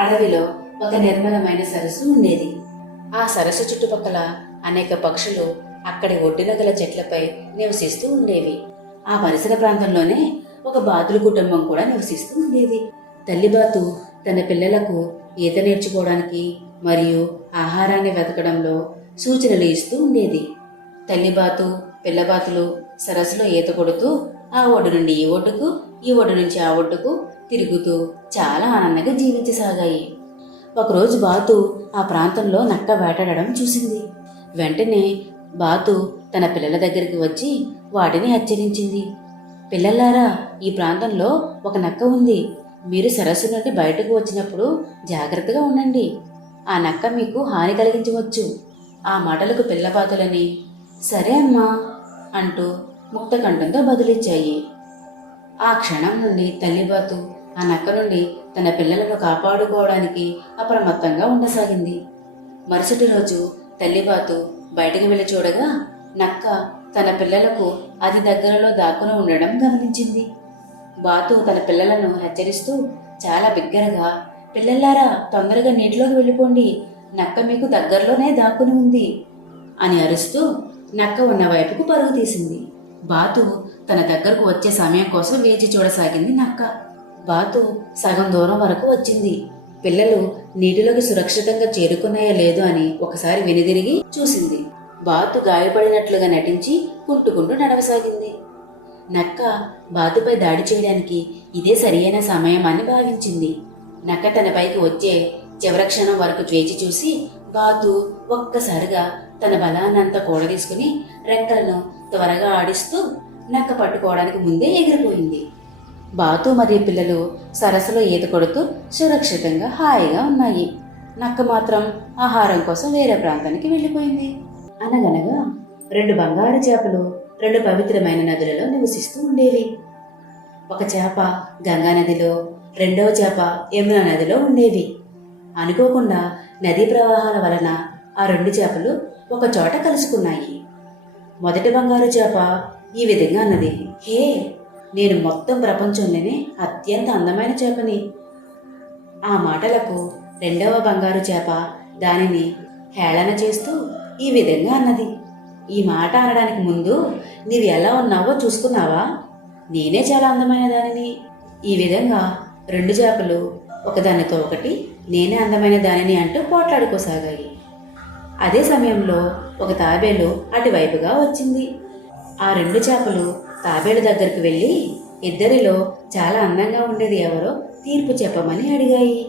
అడవిలో ఒక నిర్మలమైన సరస్సు ఉండేది. ఆ సరస్సు చుట్టుపక్కల అనేక పక్షులు అక్కడి ఒడ్డున గల చెట్లపై నివసిస్తూ ఉండేవి. ఆ పరిసర ప్రాంతంలోనే ఒక బాతుల కుటుంబం కూడా నివసిస్తూ ఉండేది. తల్లిబాతు తన పిల్లలకు ఈత నేర్చుకోవడానికి మరియు ఆహారాన్ని వెతకడంలో సూచనలు ఇస్తూ ఉండేది. తల్లిబాతు పిల్లబాతులు సరస్సులో ఈత కొడుతూ ఆ ఒడ్డు నుండి ఈ ఒడ్డుకు ఈ ఒడ్డు నుంచి ఆ ఒడ్డుకు తిరుగుతూ చాలా ఆనందంగా జీవించసాగాయి. ఒకరోజు బాతు ఆ ప్రాంతంలో నక్క వేటాడడం చూసింది. వెంటనే బాతు తన పిల్లల దగ్గరికి వచ్చి వాటిని హెచ్చరించింది. పిల్లలారా ఈ ప్రాంతంలో ఒక నక్క ఉంది. మీరు సరస్సు నుండి బయటకు వచ్చినప్పుడు జాగ్రత్తగా ఉండండి. ఆ నక్క మీకు హాని కలిగించవచ్చు. ఆ మాటలకు పిల్లబాతులని సరే అమ్మా అంటూ ముక్తకంఠంతో బదిలిచ్చాయి. ఆ క్షణం నుండి తల్లిబాతు ఆ నక్క నుండి తన పిల్లలను కాపాడుకోవడానికి అప్రమత్తంగా ఉండసాగింది. మరుసటి రోజు తల్లిబాతు బయటకు వెళ్ళి చూడగా నక్క తన పిల్లలకు అతి దగ్గరలో దాక్కుని ఉండడం గమనించింది. బాతు తన పిల్లలను హెచ్చరిస్తూ చాలా బిగ్గరగా పిల్లలారా తొందరగా నీటిలోకి వెళ్ళిపోండి. నక్క మీకు దగ్గరలోనే దాక్కుని ఉంది అని అరుస్తూ నక్క ఉన్న వైపుకు పరుగు తీసింది. బాతు తన దగ్గరకు వచ్చే సమయం కోసం వేచి చూడసాగింది నక్క. బాతు సగం దూరం వరకు వచ్చింది. పిల్లలు నీటిలోకి సురక్షితంగా చేరుకున్నాయో లేదో అని ఒకసారి వెనుదిరిగి చూసింది. బాతు గాయపడినట్లుగా నటించి కుంటుకుంటూ నడవసాగింది. నక్క బాతుపై దాడి చేయడానికి ఇదే సరియైన సమయం అని భావించింది. నక్క తనపైకి వచ్చే చివరి క్షణం వరకు వేచి చూసి బాతు ఒక్కసారిగా తన బలాన్నంతా కూడదీసుకుని రెక్కలను త్వరగా ఆడిస్తూ నక్క పట్టుకోవడానికి ముందే ఎగిరిపోయింది. బాతు మరియు పిల్లలు సరస్సులో ఈత కొడుతూ సురక్షితంగా హాయిగా ఉన్నాయి. నక్క మాత్రం ఆహారం కోసం వేరే ప్రాంతానికి వెళ్ళిపోయింది. అనగనగా రెండు బంగారు చేపలు రెండు పవిత్రమైన నదులలో నివసిస్తూ ఉండేవి. ఒక చేప గంగా నదిలో రెండవ చేప యమునా నదిలో ఉండేవి. అనుకోకుండా నదీ ప్రవాహాల వలన ఆ రెండు చేపలు ఒక చోట కలుసుకున్నాయి. మొదటి బంగారు చేప ఈ విధంగా అన్నది హే నేను మొత్తం ప్రపంచంలోనే అత్యంత అందమైన చేపని. ఆ మాటలకు రెండవ బంగారు చేప దానిని హేళన చేస్తూ ఈ విధంగా అన్నది ఈ మాట అనడానికి ముందు నీవు ఎలా ఉన్నావో చూసుకున్నావా? నేనే చాలా అందమైన దానిని. ఈ విధంగా రెండు చేపలు ఒకదానితో ఒకటి నేనే అందమైన దానిని అంటూ పోట్లాడుకోసాగాయి. అదే సమయంలో ఒక తాబేలు అటువైపుగా వచ్చింది. ఆ రెండు చేపలు తాబేలు దగ్గరికి వెళ్ళి ఇద్దరిలో చాలా అందంగా ఉండేది ఎవరో తీర్పు చెప్పమని అడిగాయి.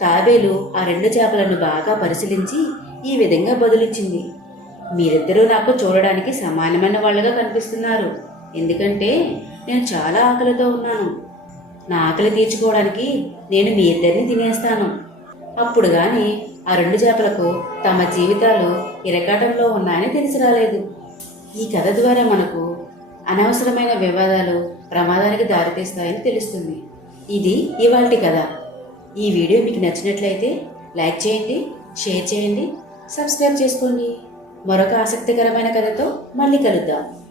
తాబేలు ఆ రెండు చేపలను బాగా పరిశీలించి ఈ విధంగా బదులిచ్చింది. మీరిద్దరూ నాకు చూడడానికి సమానమైన వాళ్ళుగా కనిపిస్తున్నారు. ఎందుకంటే నేను చాలా ఆకలితో ఉన్నాను. నా ఆకలి తీర్చుకోవడానికి నేను మీ ఇద్దరిని తినేస్తాను. అప్పుడు కానీ ఆ రెండు చేపలకు తమ జీవితాలు ఇరకాటంలో ఉన్నాయని తెలిసి రాలేదు. ఈ కథ ద్వారా మనకు అనవసరమైన వివాదాలు ప్రమాదానికి దారితీస్తాయని తెలుస్తుంది. ఇది ఇవాటి కథ. ఈ వీడియో మీకు నచ్చినట్లయితే లైక్ చేయండి షేర్ చేయండి సబ్స్క్రైబ్ చేసుకోండి. మరొక ఆసక్తికరమైన కథతో మళ్ళీ కలుద్దాం.